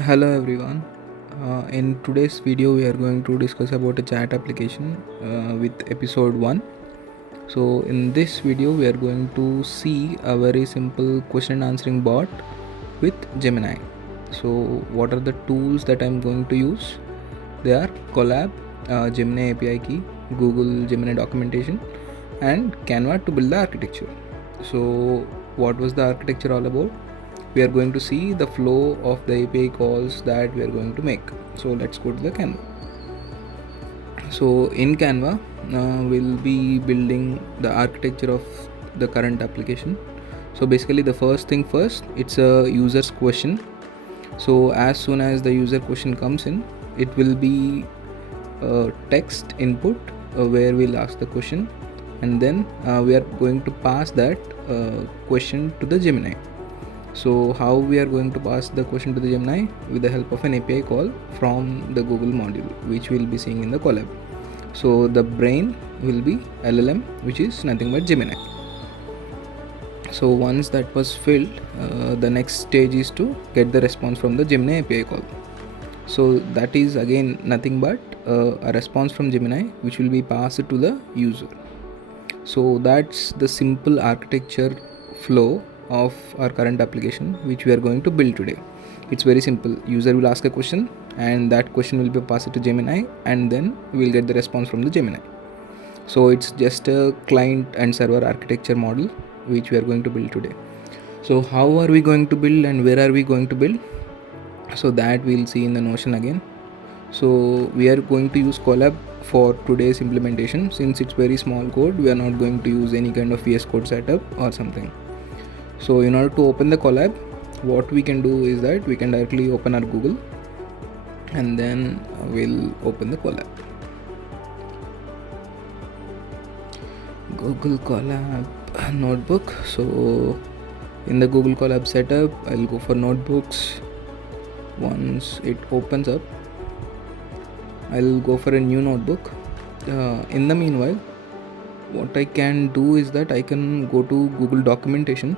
Hello everyone. In today's video, we are going to discuss about a chat application with episode 1. So in this video, we are going to see a very simple question and answering bot with Gemini. So what are the tools that I'm going to use? They are Colab, Gemini API Key, Google Gemini Documentation, and Canva to build the architecture. So what was the architecture all about? We are going to see the flow of the API calls that we are going to make. So let's go to the Canva. So in Canva, we'll be building the architecture of the current application. So basically the first thing first, it's a user's question. So as soon as the user question comes in, it will be a text input where we'll ask the question, and then we are going to pass that question to the Gemini. So how we are going to pass the question to the Gemini? With the help of an API call from the Google module, which we'll be seeing in the Colab. So the brain will be LLM, which is nothing but Gemini. So once that was filled, the next stage is to get the response from the Gemini API call. So that is again nothing but a response from Gemini, which will be passed to the user. So that's the simple architecture flow of our current application, which we are going to build today. It's very simple. User will ask a question, and that question will be passed to Gemini, and then we'll get the response from the Gemini. So it's just a client and server architecture model which we are going to build today. So how are we going to build and where are we going to build? So that we'll see in the Notion again. So we are going to use Colab for today's implementation. Since it's very small code, we are not going to use any kind of VS Code setup or something. So in order to open the Colab, what we can do is that we can directly open our Google, and then we'll open the Colab. Google Colab notebook. So in the Google Colab setup, I'll go for notebooks. Once it opens up, I'll go for a new notebook. In the meanwhile, what I can do is that I can go to Google Documentation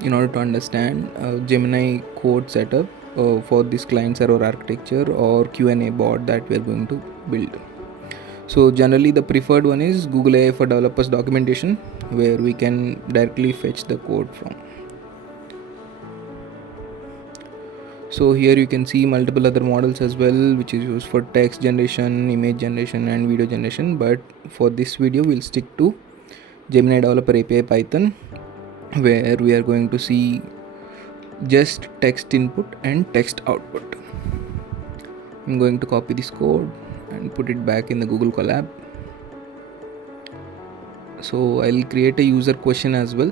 in order to understand Gemini code setup for this client server architecture or Q&A bot that we are going to build. So generally the preferred one is Google AI for Developers Documentation, where we can directly fetch the code from. So here you can see multiple other models as well, which is used for text generation, image generation, and video generation. But for this video, we'll stick to Gemini Developer API Python, where we are going to see just text input and text output. I'm going to copy this code and put it back in the Google Colab. So I'll create a user question as well,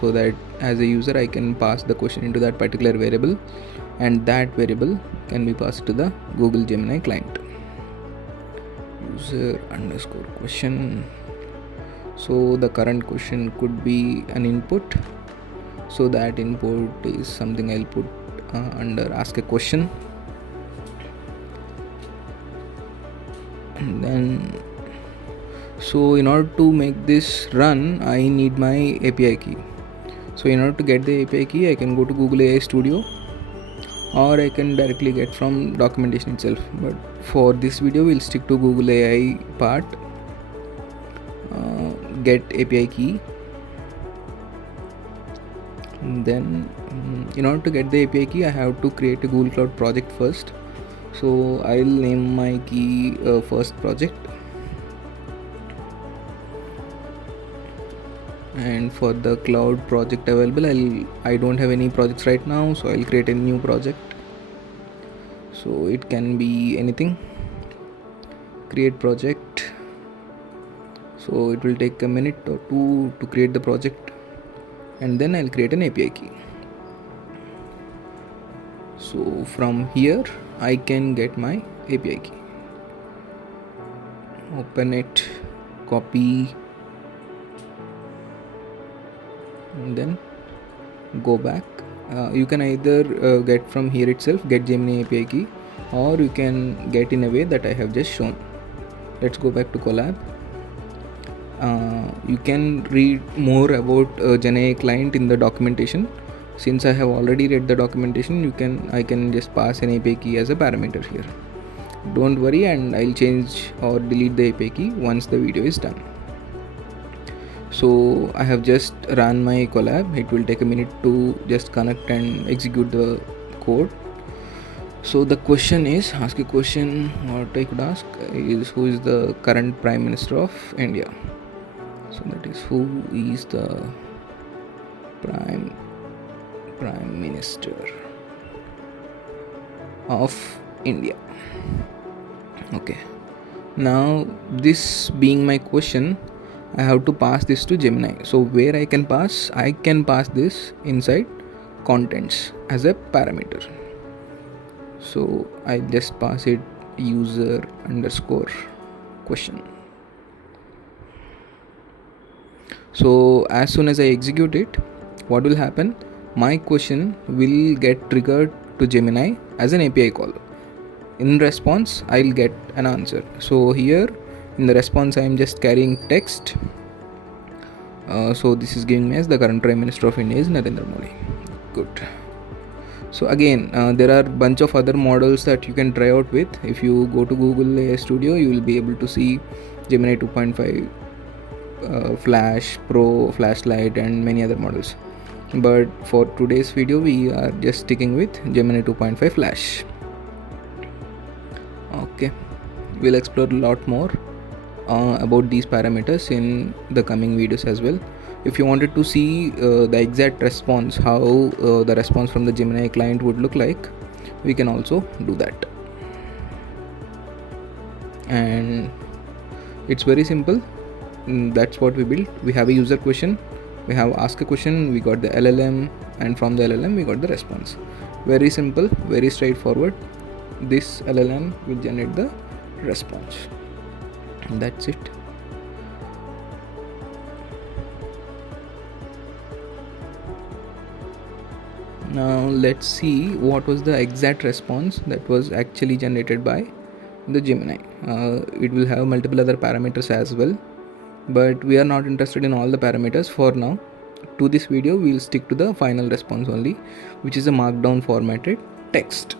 so that as a user I can pass the question into that particular variable, and that variable can be passed to the Google Gemini client. User underscore question. So the current question could be an input, so that input is something I'll put under ask a question. And then, so in order to make this run, I need my API key. So in order to get the API key, I can go to Google AI Studio, or I can directly get from documentation itself. But for this video, we'll stick to Google AI part. Get API key. And then in order to get the API key, I have to create a Google Cloud project first. So I'll name my key first project, and for the cloud project available, I don't have any projects right now, so I'll create a new project. So it can be anything. Create project. So it will take a minute or two to create the project, and then I'll create an API key. So from here I can get my API key. Open it, copy, and then go back. You can either get from here itself, get Gemini API key, or you can get in a way that I have just shown. Let's go back to Colab. You can read more about Gen AI client in the documentation, Since I have already read the documentation, I can just pass an API key as a parameter here. Don't worry, and I'll change or delete the API key once the video is done. So I have just run my Colab. It will take a minute to just connect and execute the code. So the question is, ask a question, what I could ask is, who is the current Prime Minister of India? So that is, who is the Prime Minister of India? Okay. Now this being my question, I have to pass this to Gemini. So where I can pass this inside contents as a parameter. So I just pass it user underscore question. So as soon as I execute it, what will happen? My question will get triggered to Gemini as an API call. In response, I'll get an answer. So here in the response, I am just carrying text. So this is giving me as the current Prime Minister of India is Narendra Modi. Good. So again, there are bunch of other models that you can try out with. If you go to Google AI Studio, you will be able to see Gemini 2.5, Flash Pro, Flashlight, and many other models. But for today's video, we are just sticking with Gemini 2.5 Flash. Okay, we'll explore a lot more about these parameters in the coming videos as well. If you wanted to see the exact response, how the response from the Gemini client would look like, we can also do that. And it's very simple. That's what we built. We have a user question, we have ask a question, we got the LLM, and from the LLM we got the response. Very simple, very straightforward. This LLM will generate the response. That's it. Now let's see what was the exact response that was actually generated by the Gemini. It will have multiple other parameters as well, but we are not interested in all the parameters for now. To this video, we'll stick to the final response only, which is a markdown formatted text.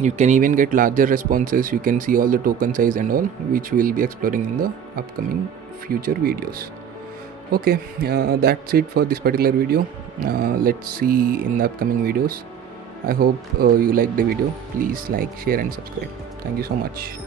You can even get larger responses. You can see all the token size and all, which we'll be exploring in the upcoming future videos. Okay, that's it for this particular video. Let's see in the upcoming videos. I hope you liked the video. Please like, share, and subscribe. Thank you so much.